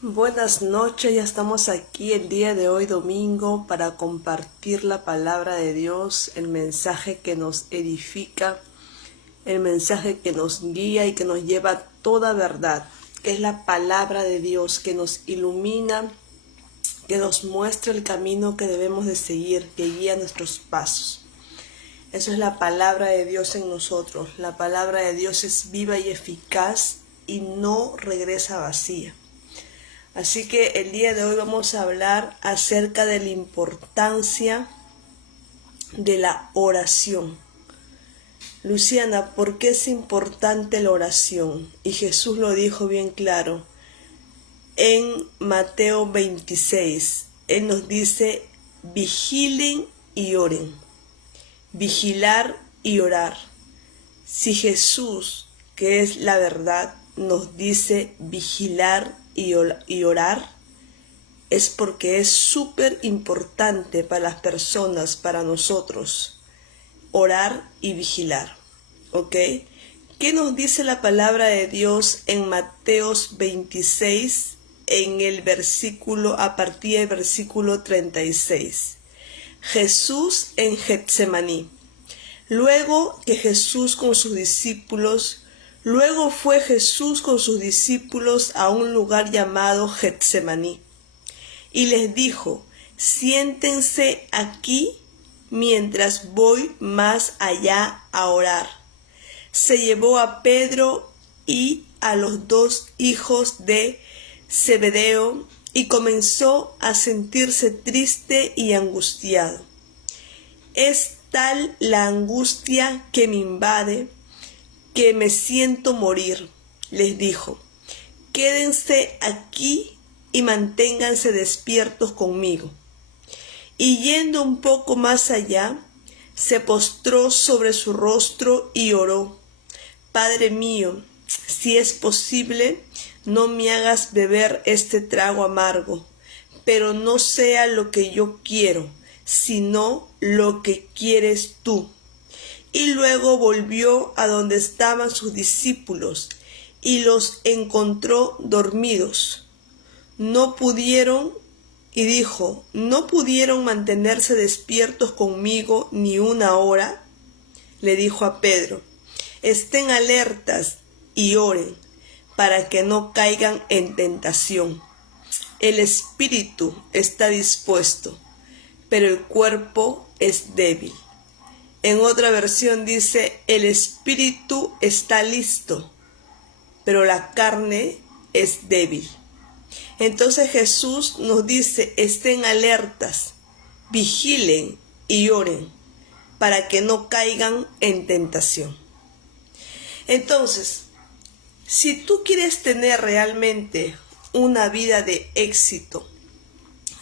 Buenas noches, ya estamos aquí el día de hoy domingo para compartir la palabra de Dios, el mensaje que nos edifica, el mensaje que nos guía y que nos lleva a toda verdad, que es la palabra de Dios que nos ilumina, que nos muestra el camino que debemos de seguir, que guía nuestros pasos. Eso es la palabra de Dios en nosotros. La palabra de Dios es viva y eficaz y no regresa vacía. Así que el día de hoy vamos a hablar acerca de la importancia de la oración. Luciana, ¿por qué es importante la oración? Y Jesús lo dijo bien claro en Mateo 26. Él nos dice, vigilen y oren. Vigilar y orar. Si Jesús, que es la verdad, nos dice vigilar y orar, es porque es súper importante para las personas, para nosotros, orar y vigilar. ¿Ok? ¿Qué nos dice la palabra de Dios en Mateo 26, en el versículo, a partir del versículo 36? Jesús en Getsemaní. Luego fue Jesús con sus discípulos a un lugar llamado Getsemaní y les dijo, siéntense aquí mientras voy más allá a orar. Se llevó a Pedro y a los dos hijos de Zebedeo y comenzó a sentirse triste y angustiado. Es tal la angustia que me invade que me siento morir, les dijo. Quédense aquí y manténganse despiertos conmigo. Y yendo un poco más allá, se postró sobre su rostro y oró. Padre mío, si es posible, no me hagas beber este trago amargo, pero no sea lo que yo quiero, sino lo que quieres tú. Y luego volvió a donde estaban sus discípulos y los encontró dormidos. No pudieron mantenerse despiertos conmigo ni una hora. Le dijo a Pedro, estén alertas y oren para que no caigan en tentación. El espíritu está dispuesto, pero el cuerpo es débil. En otra versión dice, el espíritu está listo, pero la carne es débil. Entonces Jesús nos dice, estén alertas, vigilen y oren para que no caigan en tentación. Entonces, si tú quieres tener realmente una vida de éxito,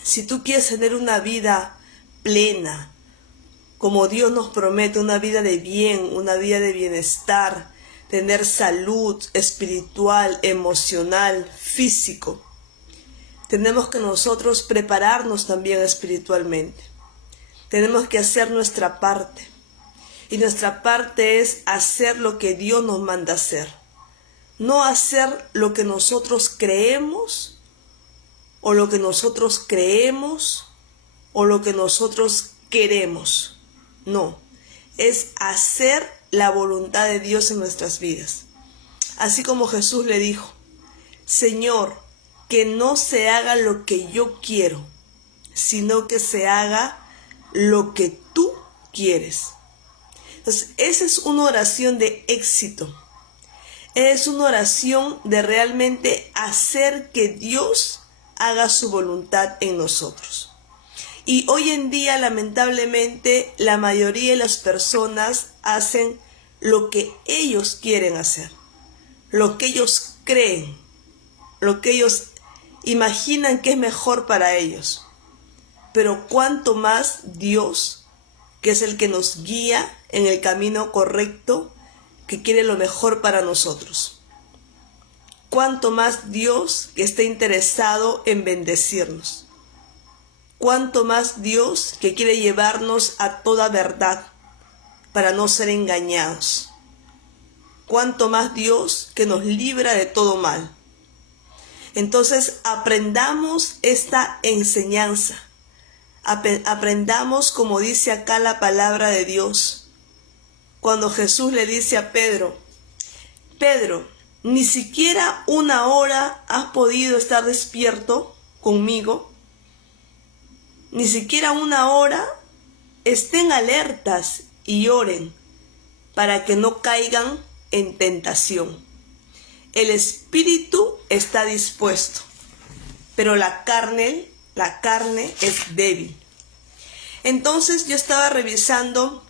si tú quieres tener una vida plena, como Dios nos promete, una vida de bien, una vida de bienestar, tener salud espiritual, emocional, físico, tenemos que nosotros prepararnos también espiritualmente. Tenemos que hacer nuestra parte. Y nuestra parte es hacer lo que Dios nos manda hacer. No hacer lo que nosotros creemos, o lo que nosotros queremos. No, es hacer la voluntad de Dios en nuestras vidas. Así como Jesús le dijo, Señor, que no se haga lo que yo quiero, sino que se haga lo que tú quieres. Entonces, esa es una oración de éxito. Es una oración de realmente hacer que Dios haga su voluntad en nosotros. Y hoy en día, lamentablemente, la mayoría de las personas hacen lo que ellos quieren hacer, lo que ellos creen, lo que ellos imaginan que es mejor para ellos. Pero cuánto más Dios, que es el que nos guía en el camino correcto, que quiere lo mejor para nosotros. Cuánto más Dios, que está interesado en bendecirnos. Cuánto más Dios, que quiere llevarnos a toda verdad para no ser engañados. Cuánto más Dios, que nos libra de todo mal. Entonces aprendamos esta enseñanza. Aprendamos como dice acá la palabra de Dios. Cuando Jesús le dice a Pedro, Pedro, ni siquiera una hora has podido estar despierto conmigo. Ni siquiera una hora. Estén alertas y oren para que no caigan en tentación. El espíritu está dispuesto, pero la carne es débil. Entonces yo estaba revisando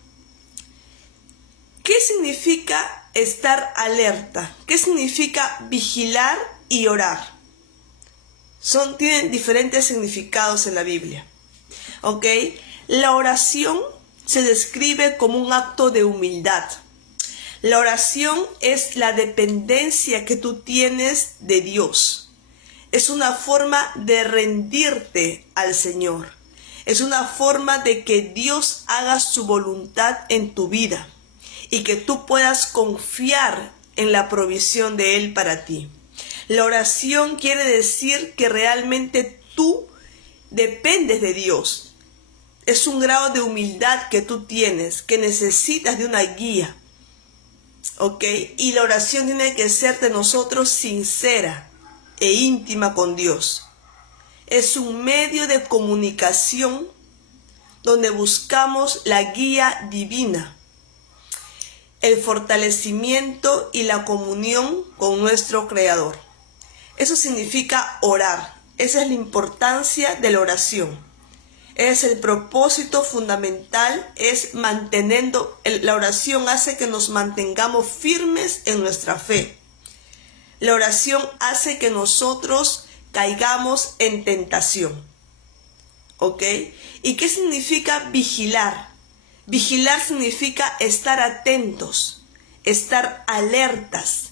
qué significa estar alerta, qué significa vigilar y orar. Tienen diferentes significados en la Biblia. ¿Ok? La oración se describe como un acto de humildad. La oración es la dependencia que tú tienes de Dios. Es una forma de rendirte al Señor. Es una forma de que Dios haga su voluntad en tu vida y que tú puedas confiar en la provisión de Él para ti. La oración quiere decir que realmente tú dependes de Dios. Es un grado de humildad que tú tienes, que necesitas de una guía. ¿Ok? Y la oración tiene que ser de nosotros sincera e íntima con Dios. Es un medio de comunicación donde buscamos la guía divina, el fortalecimiento y la comunión con nuestro Creador. Eso significa orar. Esa es la importancia de la oración. Es el propósito fundamental, la oración hace que nos mantengamos firmes en nuestra fe. La oración hace que nosotros caigamos en tentación. ¿Ok? ¿Y qué significa vigilar? Vigilar significa estar atentos, estar alertas,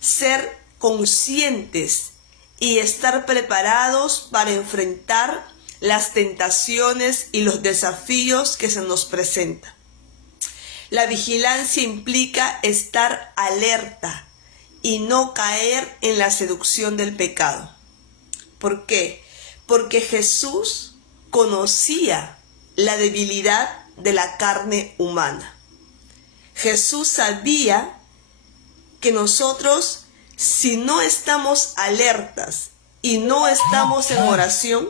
ser conscientes y estar preparados para enfrentar las tentaciones y los desafíos que se nos presentan. La vigilancia implica estar alerta y no caer en la seducción del pecado. ¿Por qué? Porque Jesús conocía la debilidad de la carne humana. Jesús sabía que nosotros, si no estamos alertas y no estamos en oración,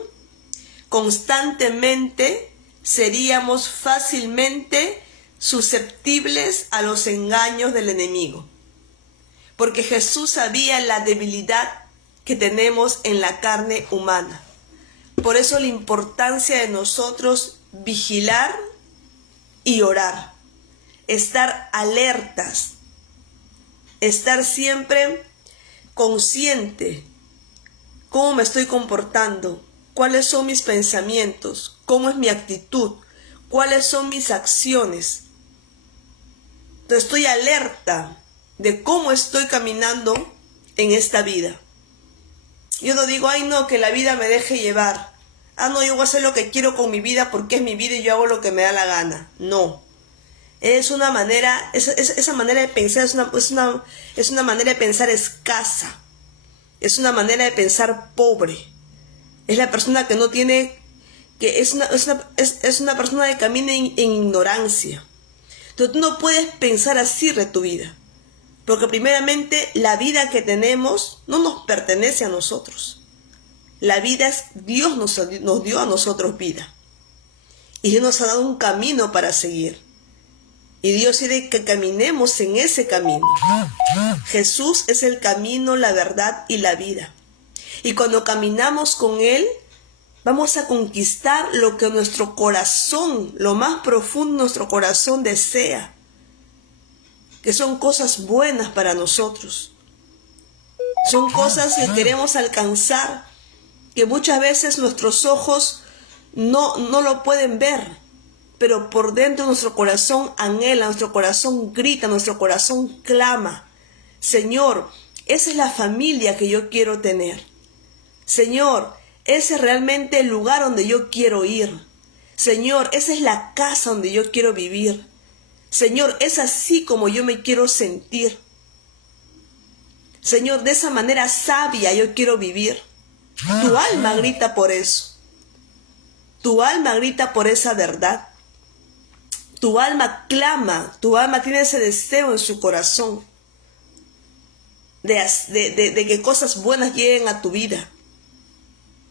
constantemente seríamos fácilmente susceptibles a los engaños del enemigo. Porque Jesús sabía la debilidad que tenemos en la carne humana. Por eso la importancia de nosotros vigilar y orar. Estar alertas. Estar siempre consciente. ¿Cómo me estoy comportando? ¿Cuáles son mis pensamientos? ¿Cómo es mi actitud? ¿Cuáles son mis acciones? Entonces estoy alerta de cómo estoy caminando en esta vida. Yo no digo, ay no, que la vida me deje llevar. Ah no, yo voy a hacer lo que quiero con mi vida porque es mi vida y yo hago lo que me da la gana. No. Es una manera, esa manera de pensar es una manera de pensar escasa. Es una manera de pensar pobre. Es la persona que no tiene, que es una persona que camina en ignorancia. Entonces tú no puedes pensar así de tu vida. Porque primeramente la vida que tenemos no nos pertenece a nosotros. La vida es, Dios nos dio a nosotros vida. Y Dios nos ha dado un camino para seguir. Y Dios quiere que caminemos en ese camino. Jesús es el camino, la verdad y la vida. Y cuando caminamos con Él, vamos a conquistar lo que nuestro corazón, lo más profundo de nuestro corazón desea. Que son cosas buenas para nosotros. Son cosas que queremos alcanzar, que muchas veces nuestros ojos no lo pueden ver, pero por dentro nuestro corazón anhela, nuestro corazón grita, nuestro corazón clama. Señor, esa es la familia que yo quiero tener. Señor, ese es realmente el lugar donde yo quiero ir. Señor, esa es la casa donde yo quiero vivir. Señor, es así como yo me quiero sentir. Señor, de esa manera sabia yo quiero vivir. Tu alma grita por eso. Tu alma grita por esa verdad. Tu alma clama, tu alma tiene ese deseo en su corazón de que cosas buenas lleguen a tu vida.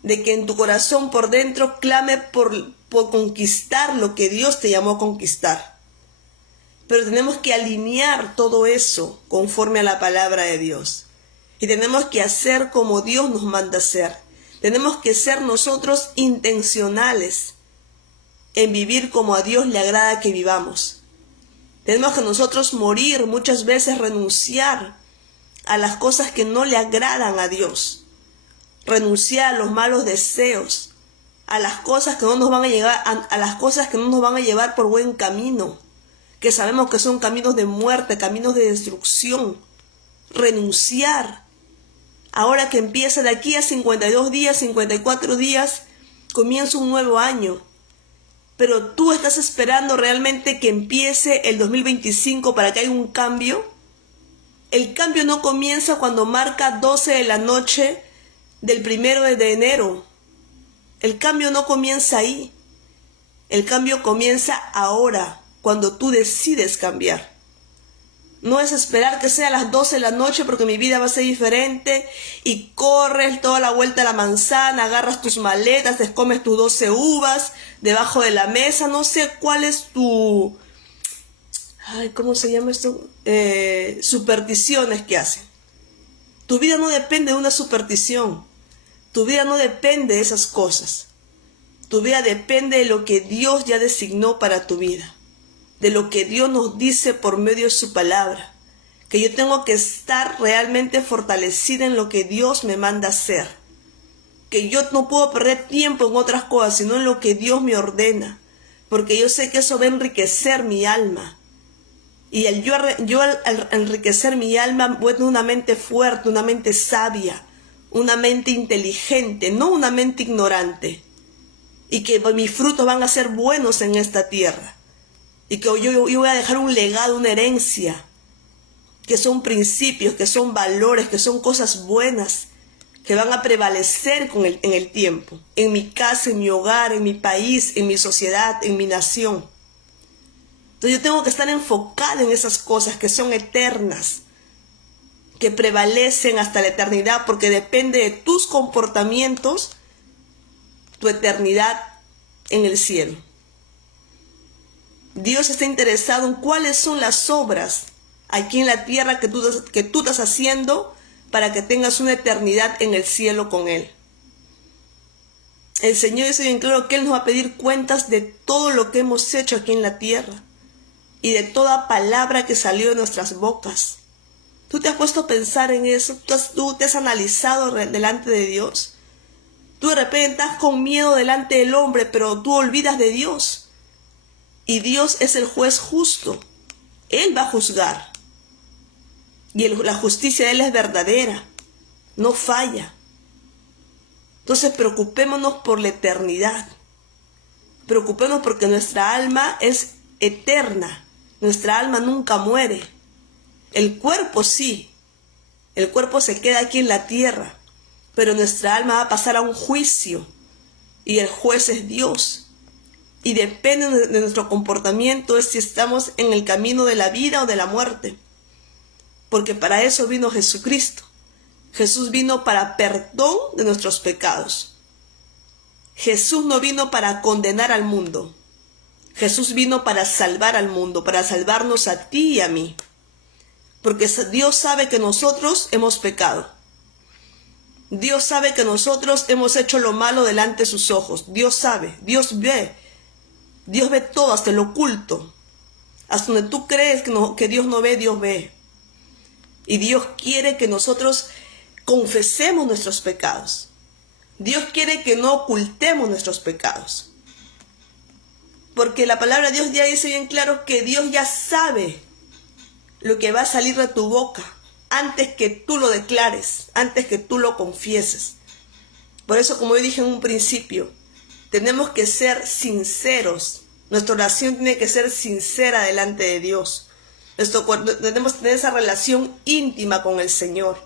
De que en tu corazón por dentro clame por conquistar lo que Dios te llamó a conquistar. Pero tenemos que alinear todo eso conforme a la palabra de Dios. Y tenemos que hacer como Dios nos manda hacer. Tenemos que ser nosotros intencionales en vivir como a Dios le agrada que vivamos. Tenemos que nosotros morir, muchas veces renunciar a las cosas que no le agradan a Dios. Renunciar a los malos deseos, a las cosas que no nos van a llevar, a las cosas que no nos van a llevar por buen camino, que sabemos que son caminos de muerte, caminos de destrucción. Renunciar. Ahora que empieza de aquí a 52 días, 54 días, comienza un nuevo año. Pero tú estás esperando realmente que empiece el 2025 para que haya un cambio. El cambio no comienza cuando marca 12 de la noche del 1 de enero. El cambio no comienza ahí. El cambio comienza ahora, cuando tú decides cambiar. No es esperar que sea a las 12 de la noche porque mi vida va a ser diferente y corres toda la vuelta a la manzana, agarras tus maletas, te comes tus 12 uvas debajo de la mesa. No sé cuál es tu... ¿cómo se llama esto? Supersticiones que hacen. Tu vida no depende de una superstición. Tu vida no depende de esas cosas. Tu vida depende de lo que Dios ya designó para tu vida. De lo que Dios nos dice por medio de su palabra. Que yo tengo que estar realmente fortalecida en lo que Dios me manda hacer. Que yo no puedo perder tiempo en otras cosas, sino en lo que Dios me ordena. Porque yo sé que eso va a enriquecer mi alma. Y al enriquecer mi alma, voy a tener una mente fuerte, una mente sabia, una mente inteligente, no una mente ignorante. Y que mis frutos van a ser buenos en esta tierra. Y que yo voy a dejar un legado, una herencia, que son principios, que son valores, que son cosas buenas, que van a prevalecer en el tiempo, en mi casa, en mi hogar, en mi país, en mi sociedad, en mi nación. Entonces yo tengo que estar enfocada en esas cosas que son eternas, que prevalecen hasta la eternidad, porque depende de tus comportamientos, tu eternidad en el cielo. Dios está interesado en cuáles son las obras aquí en la tierra que tú estás haciendo para que tengas una eternidad en el cielo con Él. El Señor dice bien claro que Él nos va a pedir cuentas de todo lo que hemos hecho aquí en la tierra y de toda palabra que salió de nuestras bocas. ¿Tú te has puesto a pensar en eso? ¿Tú te has analizado delante de Dios? Tú de repente estás con miedo delante del hombre, pero tú olvidas de Dios. Y Dios es el juez justo. Él va a juzgar. Y la justicia de Él es verdadera. No falla. Entonces preocupémonos por la eternidad. Preocupémonos porque nuestra alma es eterna. Nuestra alma nunca muere. El cuerpo sí. El cuerpo se queda aquí en la tierra. Pero nuestra alma va a pasar a un juicio. Y el juez es Dios. Y depende de nuestro comportamiento es si estamos en el camino de la vida o de la muerte. Porque para eso vino Jesucristo. Jesús vino para perdón de nuestros pecados. Jesús no vino para condenar al mundo. Jesús vino para salvar al mundo, para salvarnos a ti y a mí. Porque Dios sabe que nosotros hemos pecado. Dios sabe que nosotros hemos hecho lo malo delante de sus ojos. Dios sabe, Dios ve. Dios ve todo, hasta lo oculto. Hasta donde tú crees que Dios no ve, Dios ve. Y Dios quiere que nosotros confesemos nuestros pecados. Dios quiere que no ocultemos nuestros pecados. Porque la palabra de Dios ya dice bien claro que Dios ya sabe lo que va a salir de tu boca antes que tú lo declares, antes que tú lo confieses. Por eso, como yo dije en un principio, tenemos que ser sinceros. Nuestra oración tiene que ser sincera delante de Dios. Tenemos que tener esa relación íntima con el Señor.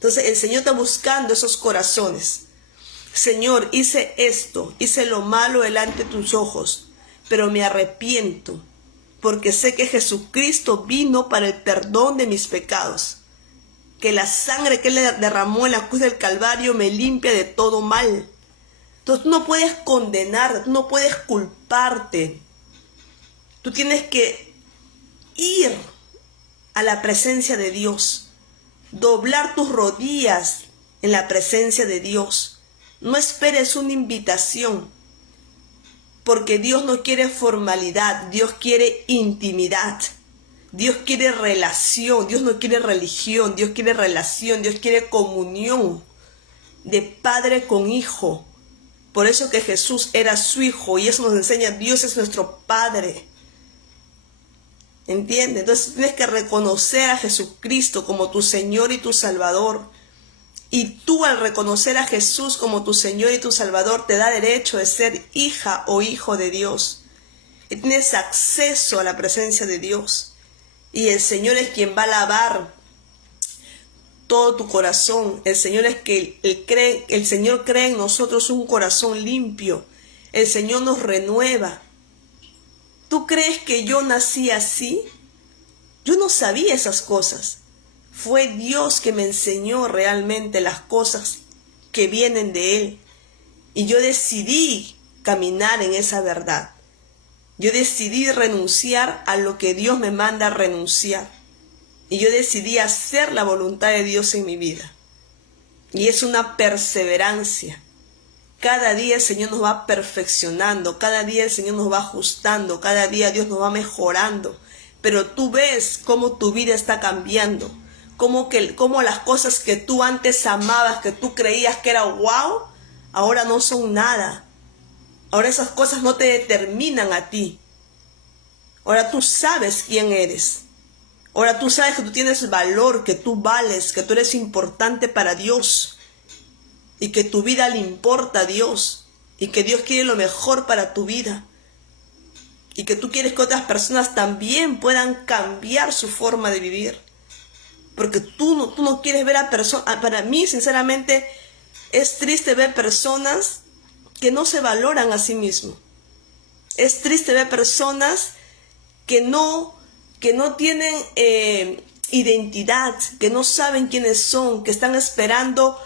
Entonces el Señor está buscando esos corazones. Señor, hice esto, hice lo malo delante de tus ojos, pero me arrepiento, porque sé que Jesucristo vino para el perdón de mis pecados, que la sangre que Él derramó en la cruz del Calvario me limpia de todo mal. Entonces tú no puedes condenar, tú no puedes culparte. Tú tienes que ir a la presencia de Dios, doblar tus rodillas en la presencia de Dios. No esperes una invitación, porque Dios no quiere formalidad, Dios quiere intimidad. Dios quiere relación, Dios no quiere religión, Dios quiere relación, Dios quiere comunión de padre con hijo. Por eso que Jesús era su hijo y eso nos enseña, Dios es nuestro Padre. ¿Entiendes? Entonces tienes que reconocer a Jesucristo como tu Señor y tu Salvador. Y tú al reconocer a Jesús como tu Señor y tu Salvador te da derecho de ser hija o hijo de Dios. Y tienes acceso a la presencia de Dios. Y el Señor es quien va a lavar todo tu corazón. El Señor es que el Señor cree en nosotros un corazón limpio. El Señor nos renueva. ¿Tú crees que yo nací así? Yo no sabía esas cosas. Fue Dios que me enseñó realmente las cosas que vienen de Él. Y yo decidí caminar en esa verdad. Yo decidí renunciar a lo que Dios me manda a renunciar. Y yo decidí hacer la voluntad de Dios en mi vida. Y es una perseverancia. Cada día el Señor nos va perfeccionando, cada día el Señor nos va ajustando, cada día Dios nos va mejorando. Pero tú ves cómo tu vida está cambiando, cómo las cosas que tú antes amabas, que tú creías que era wow, ahora no son nada. Ahora esas cosas no te determinan a ti. Ahora tú sabes quién eres. Ahora tú sabes que tú tienes valor, que tú vales, que tú eres importante para Dios. Y que tu vida le importa a Dios. Y que Dios quiere lo mejor para tu vida. Y que tú quieres que otras personas también puedan cambiar su forma de vivir. Porque tú no quieres ver a personas. Para mí, sinceramente, es triste ver personas que no se valoran a sí mismos. Es triste ver personas que no tienen identidad, que no saben quiénes son, que están esperando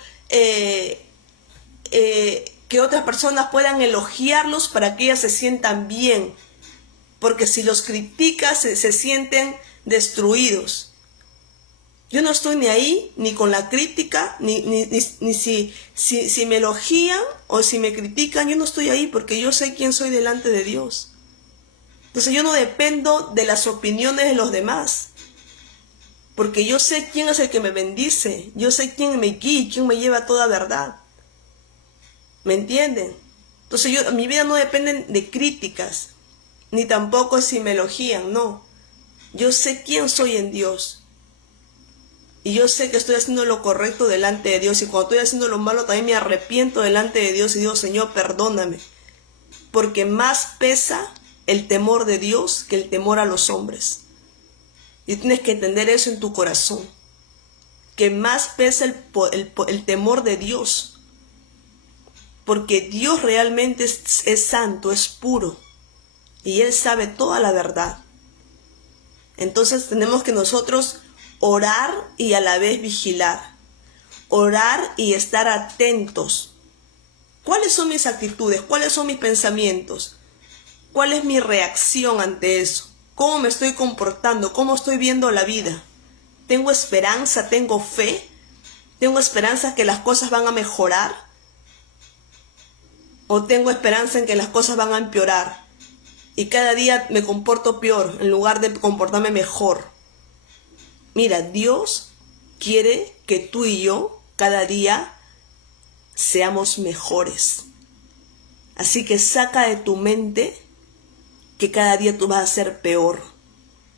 que otras personas puedan elogiarlos para que ellas se sientan bien. Porque si los criticas se sienten destruidos. Yo no estoy ni ahí, ni con la crítica, ni si me elogian o si me critican, yo no estoy ahí porque yo sé quién soy delante de Dios. Entonces yo no dependo de las opiniones de los demás, porque yo sé quién es el que me bendice, yo sé quién me guía, quién me lleva a toda verdad. ¿Me entienden? Entonces mi vida no depende de críticas, ni tampoco si me elogian, no. Yo sé quién soy en Dios. Y yo sé que estoy haciendo lo correcto delante de Dios. Y cuando estoy haciendo lo malo también me arrepiento delante de Dios y digo, Señor, perdóname. Porque más pesa el temor de Dios que el temor a los hombres. Y tienes que entender eso en tu corazón. Que más pesa el temor de Dios. Porque Dios realmente es santo, es puro. Y Él sabe toda la verdad. Entonces tenemos que nosotros orar y a la vez vigilar. Orar y estar atentos. ¿Cuáles son mis actitudes? ¿Cuáles son mis pensamientos? ¿Cuál es mi reacción ante eso? ¿Cómo me estoy comportando? ¿Cómo estoy viendo la vida? ¿Tengo esperanza? ¿Tengo fe? ¿Tengo esperanza que las cosas van a mejorar? ¿O tengo esperanza en que las cosas van a empeorar? Y cada día me comporto peor en lugar de comportarme mejor. Mira, Dios quiere que tú y yo cada día seamos mejores. Así que saca de tu mente que cada día tú vas a ser peor.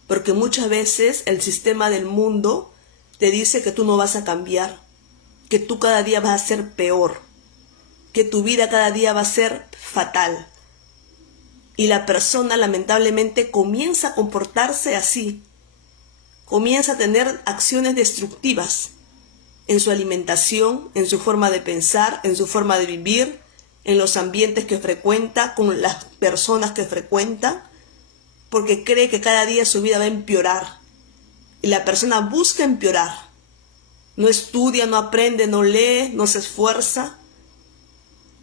Porque muchas veces el sistema del mundo te dice que tú no vas a cambiar, que tú cada día vas a ser peor, que tu vida cada día va a ser fatal. Y la persona lamentablemente comienza a comportarse así. Comienza a tener acciones destructivas. en su alimentación, en su forma de pensar, en su forma de vivir, en los ambientes que frecuenta, con las personas que frecuenta, porque cree que cada día su vida va a empeorar. Y la persona busca empeorar. No estudia, no aprende, no lee, no se esfuerza.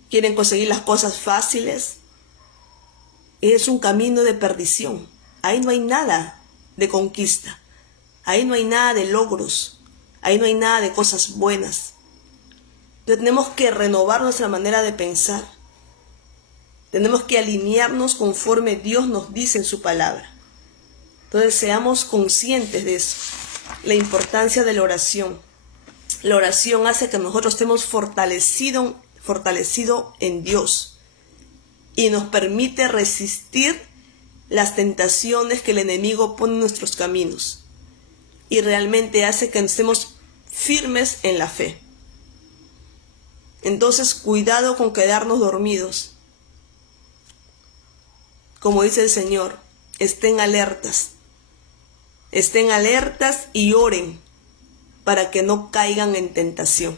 Quieren conseguir las cosas fáciles. Es un camino de perdición. Ahí no hay nada de conquista. Ahí no hay nada de logros. Ahí no hay nada de cosas buenas. Entonces tenemos que renovar nuestra manera de pensar. Tenemos que alinearnos conforme Dios nos dice en su palabra. Entonces seamos conscientes de eso. La importancia de la oración. La oración hace que nosotros estemos fortalecidos en Dios. Y nos permite resistir las tentaciones que el enemigo pone en nuestros caminos. Y realmente hace que estemos firmes en la fe. Entonces, cuidado con quedarnos dormidos. Como dice el Señor, estén alertas. Estén alertas y oren para que no caigan en tentación.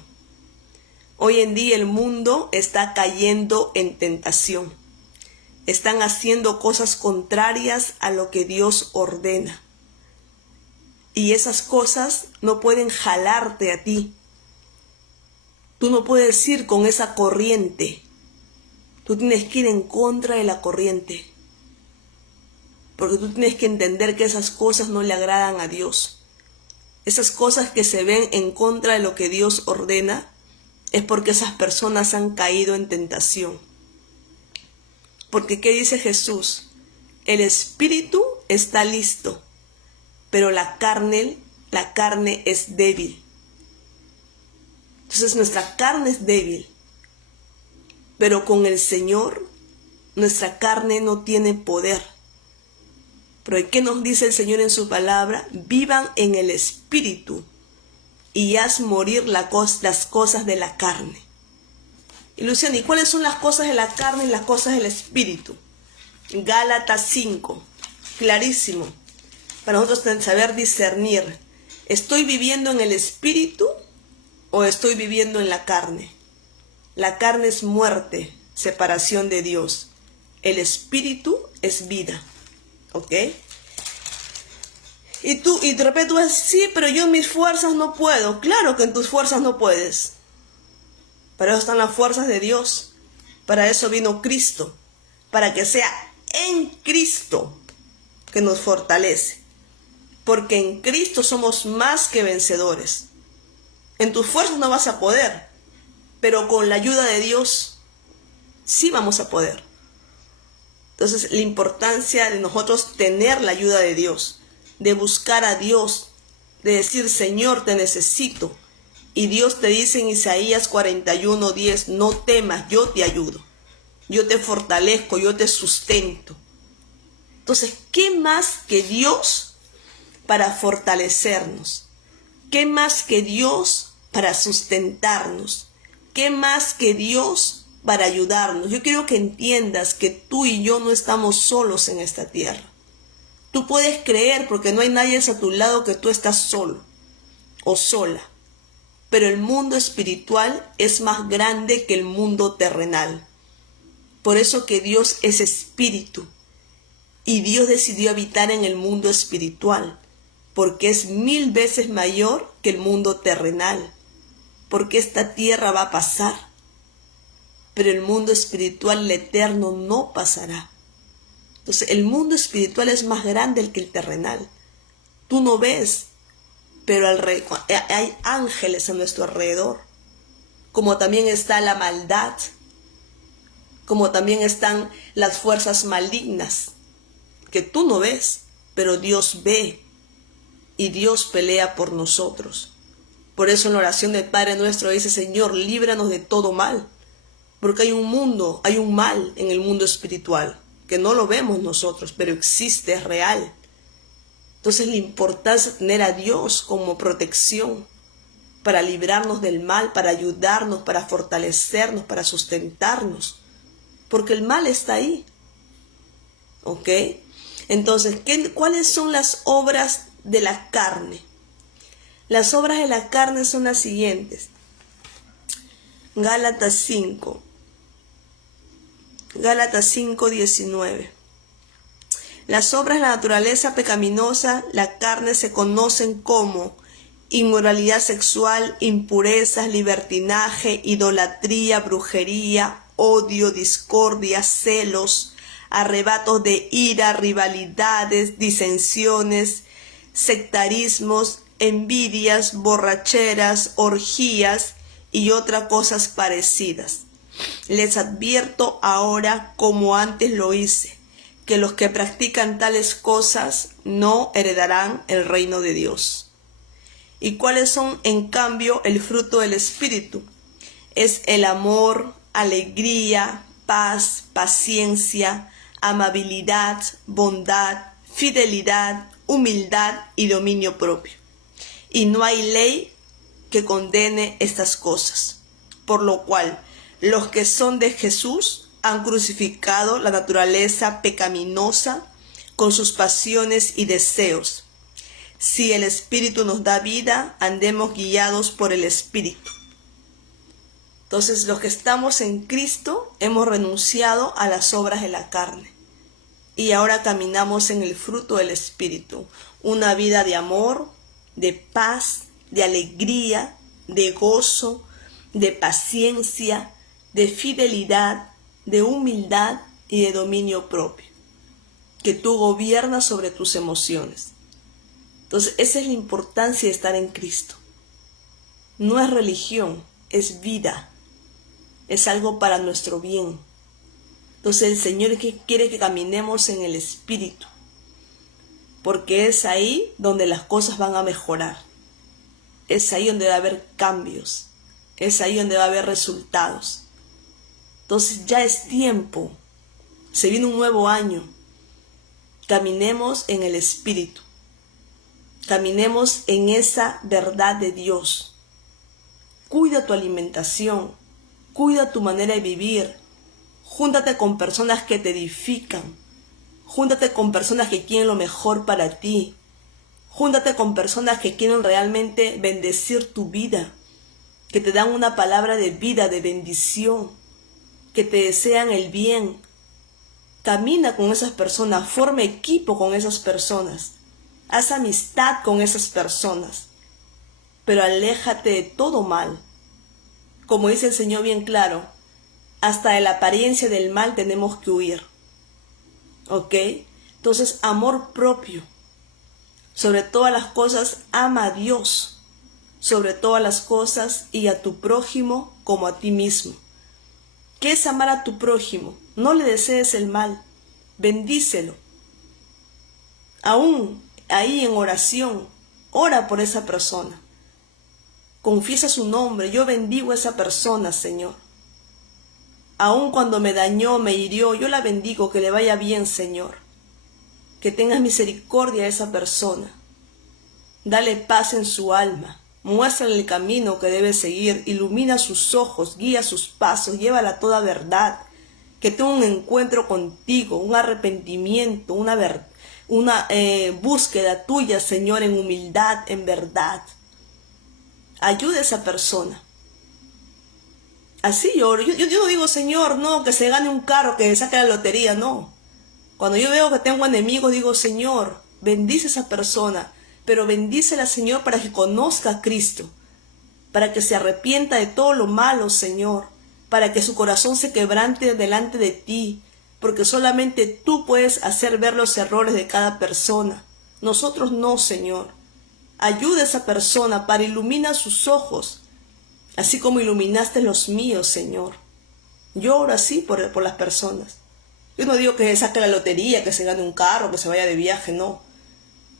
Hoy en día el mundo está cayendo en tentación. Están haciendo cosas contrarias a lo que Dios ordena. Y esas cosas no pueden jalarte a ti. Tú no puedes ir con esa corriente. Tú tienes que ir en contra de la corriente. Porque tú tienes que entender que esas cosas no le agradan a Dios. Esas cosas que se ven en contra de lo que Dios ordena es porque esas personas han caído en tentación. Porque ¿qué dice Jesús? El espíritu está listo, pero la carne es débil. Entonces nuestra carne es débil, pero con el Señor nuestra carne no tiene poder. Pero ¿qué nos dice el Señor en su palabra? Vivan en el espíritu y haz morir las cosas de la carne. Y Luciana, ¿y cuáles son las cosas de la carne y las cosas del espíritu? Gálatas 5, clarísimo, para nosotros saber discernir. ¿Estoy viviendo en el espíritu o estoy viviendo en la carne? La carne es muerte, separación de Dios. El espíritu es vida. ¿Ok? Y de repente tú dices, sí, pero yo en mis fuerzas no puedo. Claro que en tus fuerzas no puedes. Para eso están las fuerzas de Dios. Para eso vino Cristo. Para que sea en Cristo que nos fortalece. Porque en Cristo somos más que vencedores. En tus fuerzas no vas a poder. Pero con la ayuda de Dios sí vamos a poder. Entonces, la importancia de nosotros tener la ayuda de Dios, de buscar a Dios, de decir, Señor, te necesito. Y Dios te dice en Isaías 41:10, no temas, yo te ayudo, yo te fortalezco, yo te sustento. Entonces, ¿qué más que Dios para fortalecernos? ¿Qué más que Dios para sustentarnos? ¿Qué más que Dios para ayudarnos? Yo quiero que entiendas que tú y yo no estamos solos en esta tierra. Tú puedes creer porque no hay nadie a tu lado que tú estás solo o sola. Pero el mundo espiritual es más grande que el mundo terrenal. Por eso que Dios es espíritu. Y Dios decidió habitar en el mundo espiritual. Porque es 1000 veces mayor que el mundo terrenal. Porque esta tierra va a pasar. Pero el mundo espiritual, el eterno, no pasará. Entonces, el mundo espiritual es más grande que el terrenal. Tú no ves, pero hay ángeles a nuestro alrededor. Como también está la maldad. Como también están las fuerzas malignas. Que tú no ves, pero Dios ve. Y Dios pelea por nosotros. Por eso en la oración del Padre Nuestro dice, Señor, líbranos de todo mal. Porque hay un mal en el mundo espiritual, que no lo vemos nosotros, pero existe, es real. Entonces la importancia de tener a Dios como protección, para librarnos del mal, para ayudarnos, para fortalecernos, para sustentarnos. Porque el mal está ahí. ¿Ok? Entonces, ¿cuáles son las obras de la carne? Las obras de la carne son las siguientes. Gálatas 5. Gálatas 5:19. Las obras de la naturaleza pecaminosa, la carne, se conocen como inmoralidad sexual, impurezas, libertinaje, idolatría, brujería, odio, discordia, celos, arrebatos de ira, rivalidades, disensiones, sectarismos, envidias, borracheras, orgías y otras cosas parecidas. Les advierto ahora, como antes lo hice, que los que practican tales cosas no heredarán el reino de Dios. ¿Y cuáles son, en cambio, el fruto del Espíritu? Es el amor, alegría, paz, paciencia, amabilidad, bondad, fidelidad, humildad y dominio propio. Y no hay ley que condene estas cosas. Por lo cual, los que son de Jesús han crucificado la naturaleza pecaminosa con sus pasiones y deseos. Si el Espíritu nos da vida, andemos guiados por el Espíritu. Entonces, los que estamos en Cristo hemos renunciado a las obras de la carne y ahora caminamos en el fruto del Espíritu, una vida de amor, de paz, de alegría, de gozo, de paciencia, de fidelidad, de humildad y de dominio propio, que tú gobiernas sobre tus emociones. Entonces, esa es la importancia de estar en Cristo. No es religión, es vida. Es algo para nuestro bien. Entonces, el Señor quiere que caminemos en el Espíritu, porque es ahí donde las cosas van a mejorar. Es ahí donde va a haber cambios. Es ahí donde va a haber resultados. Entonces, ya es tiempo. Se viene un nuevo año. Caminemos en el Espíritu. Caminemos en esa verdad de Dios. Cuida tu alimentación, cuida tu manera de vivir. Júntate con personas que te edifican. Júntate con personas que quieren lo mejor para ti. Júntate con personas que quieren realmente bendecir tu vida, que te dan una palabra de vida, de bendición, que te desean el bien. Camina con esas personas, forma equipo con esas personas. Haz amistad con esas personas, pero aléjate de todo mal. Como dice el Señor bien claro, hasta de la apariencia del mal tenemos que huir. ¿Ok? Entonces, amor propio. Sobre todas las cosas, ama a Dios. Sobre todas las cosas y a tu prójimo como a ti mismo. ¿Qué es amar a tu prójimo? No le desees el mal, bendícelo. Aún ahí en oración, ora por esa persona. Confiesa su nombre, yo bendigo a esa persona, Señor. Aun cuando me dañó, me hirió, yo la bendigo, que le vaya bien, Señor. Que tengas misericordia a esa persona. Dale paz en su alma. Muéstrale el camino que debe seguir. Ilumina sus ojos, guía sus pasos, llévala a toda verdad. Que tenga un encuentro contigo, un arrepentimiento, una búsqueda tuya, Señor, en humildad, en verdad. Ayuda a esa persona. Así yo no digo, Señor, no, que se gane un carro, que saque la lotería, no. Cuando yo veo que tengo enemigos, digo, Señor, bendice a esa persona, pero bendícela, Señor, para que conozca a Cristo, para que se arrepienta de todo lo malo, Señor, para que su corazón se quebrante delante de ti, porque solamente tú puedes hacer ver los errores de cada persona. Nosotros no, Señor. Ayuda a esa persona para iluminar sus ojos, así como iluminaste los míos, Señor. Yo oro así por las personas. Yo no digo que saque la lotería, que se gane un carro, que se vaya de viaje, no.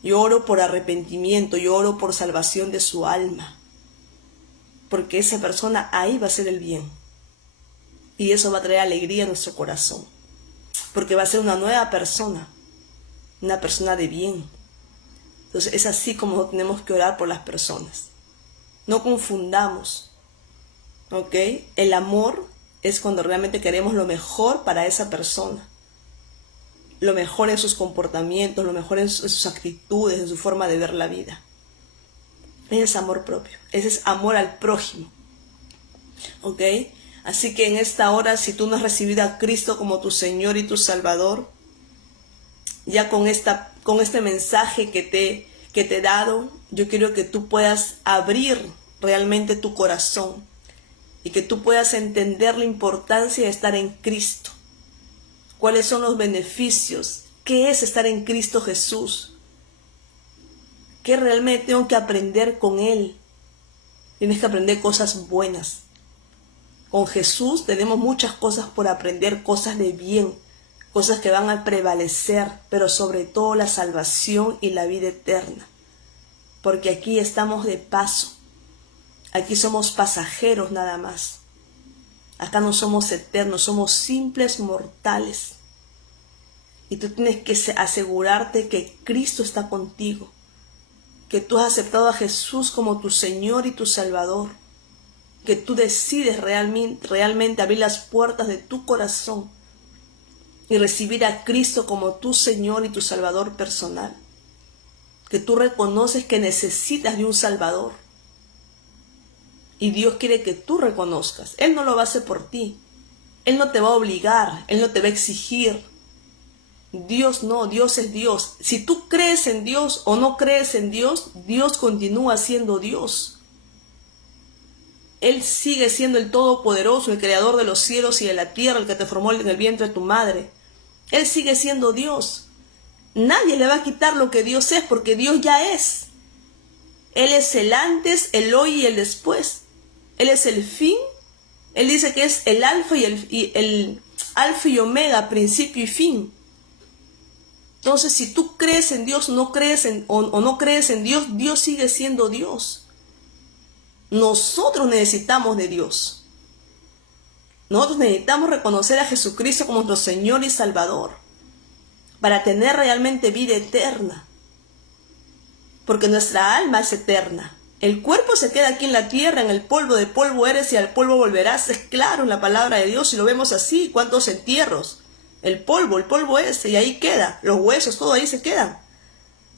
Yo oro por arrepentimiento, yo oro por salvación de su alma. Porque esa persona ahí va a hacer el bien. Y eso va a traer alegría a nuestro corazón. Porque va a ser una nueva persona. Una persona de bien. Entonces es así como tenemos que orar por las personas. No confundamos. ¿Ok? El amor es cuando realmente queremos lo mejor para esa persona. Lo mejor en sus comportamientos, lo mejor en sus actitudes, en su forma de ver la vida. Ese es amor propio, ese es amor al prójimo. ¿Ok? Así que en esta hora, si tú no has recibido a Cristo como tu Señor y tu Salvador, ya con este mensaje que te he dado, yo quiero que tú puedas abrir realmente tu corazón y que tú puedas entender la importancia de estar en Cristo. ¿Cuáles son los beneficios? ¿Qué es estar en Cristo Jesús? ¿Qué realmente tengo que aprender con Él? Tienes que aprender cosas buenas. Con Jesús tenemos muchas cosas por aprender, cosas de bien, cosas que van a prevalecer, pero sobre todo la salvación y la vida eterna. Porque aquí estamos de paso. Aquí somos pasajeros nada más. Acá no somos eternos, somos simples mortales. Y tú tienes que asegurarte que Cristo está contigo, que tú has aceptado a Jesús como tu Señor y tu Salvador, que tú decides realmente abrir las puertas de tu corazón y recibir a Cristo como tu Señor y tu Salvador personal, que tú reconoces que necesitas de un Salvador. Y Dios quiere que tú reconozcas. Él no lo va a hacer por ti. Él no te va a obligar. Él no te va a exigir. Dios no, Dios es Dios. Si tú crees en Dios o no crees en Dios, Dios continúa siendo Dios. Él sigue siendo el Todopoderoso, el Creador de los cielos y de la tierra, el que te formó en el vientre de tu madre. Él sigue siendo Dios. Nadie le va a quitar lo que Dios es, porque Dios ya es. Él es el antes, el hoy y el después. Él es el fin. Él dice que es el alfa y el alfa y omega, principio y fin. Entonces, si tú crees en Dios, no crees o no crees en Dios, Dios sigue siendo Dios. Nosotros necesitamos de Dios. Nosotros necesitamos reconocer a Jesucristo como nuestro Señor y Salvador para tener realmente vida eterna. Porque nuestra alma es eterna. El cuerpo se queda aquí en la tierra, en el polvo, de polvo eres y al polvo volverás. Es claro en la palabra de Dios y lo vemos así. ¿Cuántos entierros? El polvo es y ahí queda. Los huesos, todo ahí se quedan.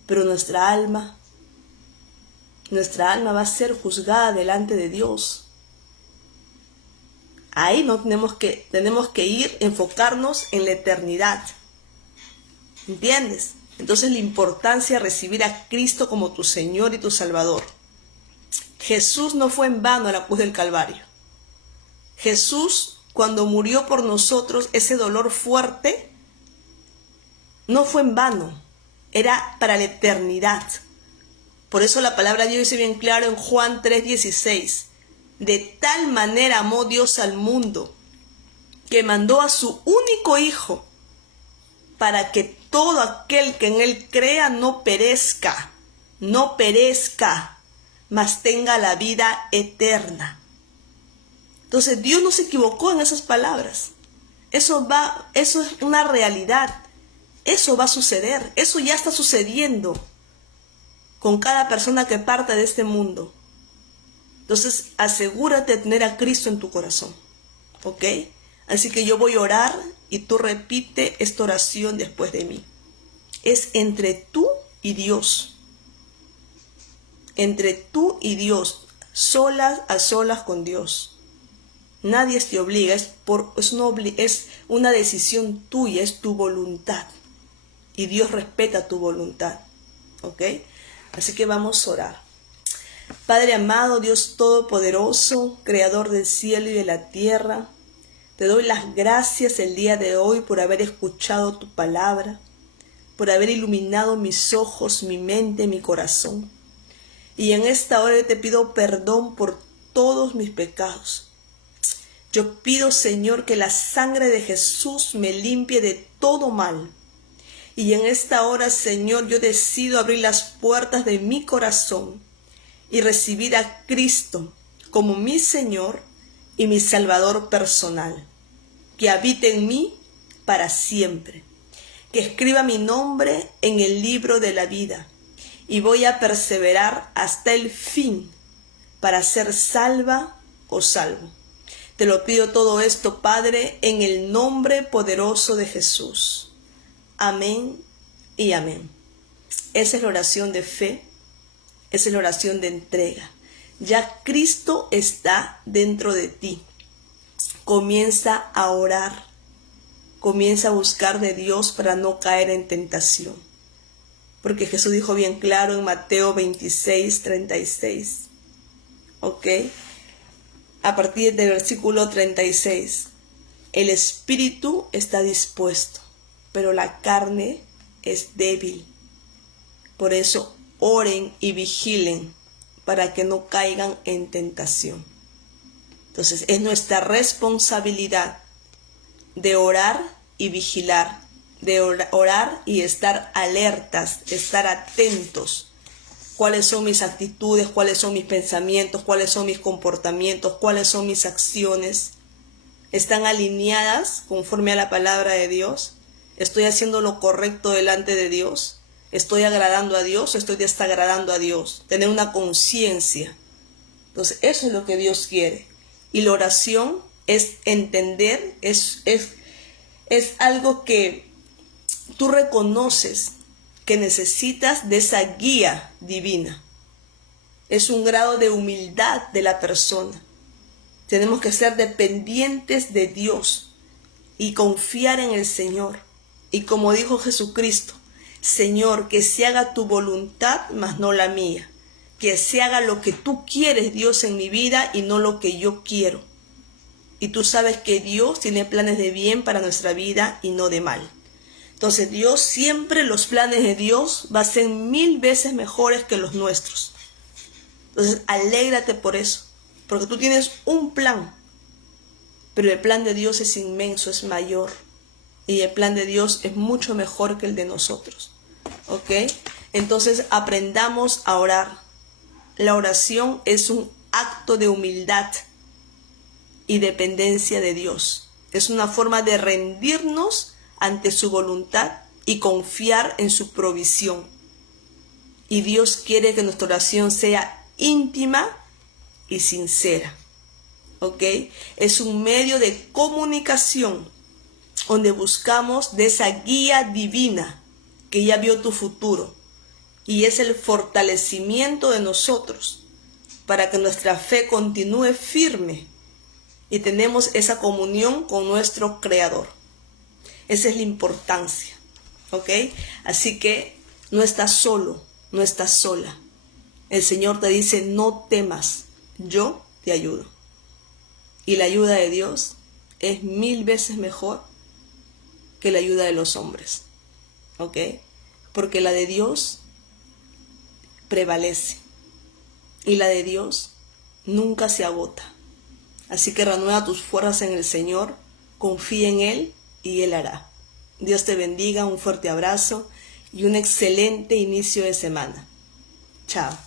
Pero nuestra alma va a ser juzgada delante de Dios. Ahí no tenemos que ir, enfocarnos en la eternidad. ¿Entiendes? Entonces la importancia de recibir a Cristo como tu Señor y tu Salvador. Jesús no fue en vano a la cruz del Calvario. Jesús, cuando murió por nosotros, ese dolor fuerte, no fue en vano. Era para la eternidad. Por eso la palabra de Dios dice bien claro en Juan 3:16. De tal manera amó Dios al mundo, que mandó a su único Hijo, para que todo aquel que en Él crea no perezca, mas tenga la vida eterna. Entonces Dios no se equivocó en esas palabras. Eso es una realidad. Eso va a suceder. Eso ya está sucediendo con cada persona que parte de este mundo. Entonces asegúrate de tener a Cristo en tu corazón. ¿Ok? Así que yo voy a orar y tú repite esta oración después de mí. Es entre tú y Dios. Entre tú y Dios, a solas con Dios. Nadie te obliga, es una decisión tuya, es tu voluntad. Y Dios respeta tu voluntad. ¿Ok? Así que vamos a orar. Padre amado, Dios todopoderoso, creador del cielo y de la tierra, te doy las gracias el día de hoy por haber escuchado tu palabra, por haber iluminado mis ojos, mi mente, mi corazón. Y en esta hora te pido perdón por todos mis pecados. Yo pido, Señor, que la sangre de Jesús me limpie de todo mal. Y en esta hora, Señor, yo decido abrir las puertas de mi corazón y recibir a Cristo como mi Señor y mi Salvador personal, que habite en mí para siempre, que escriba mi nombre en el libro de la vida, y voy a perseverar hasta el fin para ser salva o salvo. Te lo pido todo esto, Padre, en el nombre poderoso de Jesús. Amén y amén. Esa es la oración de fe Esa es la oración de entrega. Ya Cristo está dentro de ti. Comienza a orar. Comienza a buscar de Dios para no caer en tentación. Porque Jesús dijo bien claro en Mateo 26:36. ¿Ok? A partir del versículo 36. El espíritu está dispuesto, pero la carne es débil. Por eso oren y vigilen para que no caigan en tentación. Entonces es nuestra responsabilidad de orar y vigilar, de orar y estar alertas, estar atentos. ¿Cuáles son mis actitudes? ¿Cuáles son mis pensamientos? ¿Cuáles son mis comportamientos? ¿Cuáles son mis acciones? ¿Están alineadas conforme a la palabra de Dios? ¿Estoy haciendo lo correcto delante de Dios? ¿Estoy agradando a Dios o estoy desagradando a Dios? Tener una conciencia. Entonces eso es lo que Dios quiere. Y la oración es entender, es algo que tú reconoces que necesitas de esa guía divina. Es un grado de humildad de la persona. Tenemos que ser dependientes de Dios y confiar en el Señor. Y como dijo Jesucristo, Señor, que se haga tu voluntad, mas no la mía. Que se haga lo que tú quieres, Dios, en mi vida y no lo que yo quiero. Y tú sabes que Dios tiene planes de bien para nuestra vida y no de mal. Entonces Dios, siempre los planes de Dios van a ser 1000 veces mejores que los nuestros. Entonces alégrate por eso, porque tú tienes un plan, pero el plan de Dios es inmenso, es mayor. Y el plan de Dios es mucho mejor que el de nosotros. ¿Ok? Entonces aprendamos a orar. La oración es un acto de humildad y dependencia de Dios. Es una forma de rendirnos ante su voluntad y confiar en su provisión. Y Dios quiere que nuestra oración sea íntima y sincera. ¿Ok? Es un medio de comunicación donde buscamos de esa guía divina que ya vio tu futuro. Y es el fortalecimiento de nosotros para que nuestra fe continúe firme y tenemos esa comunión con nuestro Creador. Esa es la importancia, ¿ok? Así que no estás solo, no estás sola. El Señor te dice, no temas, yo te ayudo. Y la ayuda de Dios es 1000 veces mejor que la ayuda de los hombres, ¿ok? Porque la de Dios prevalece y la de Dios nunca se agota. Así que renueva tus fuerzas en el Señor, confía en Él y Él hará. Dios te bendiga, un fuerte abrazo y un excelente inicio de semana. Chao.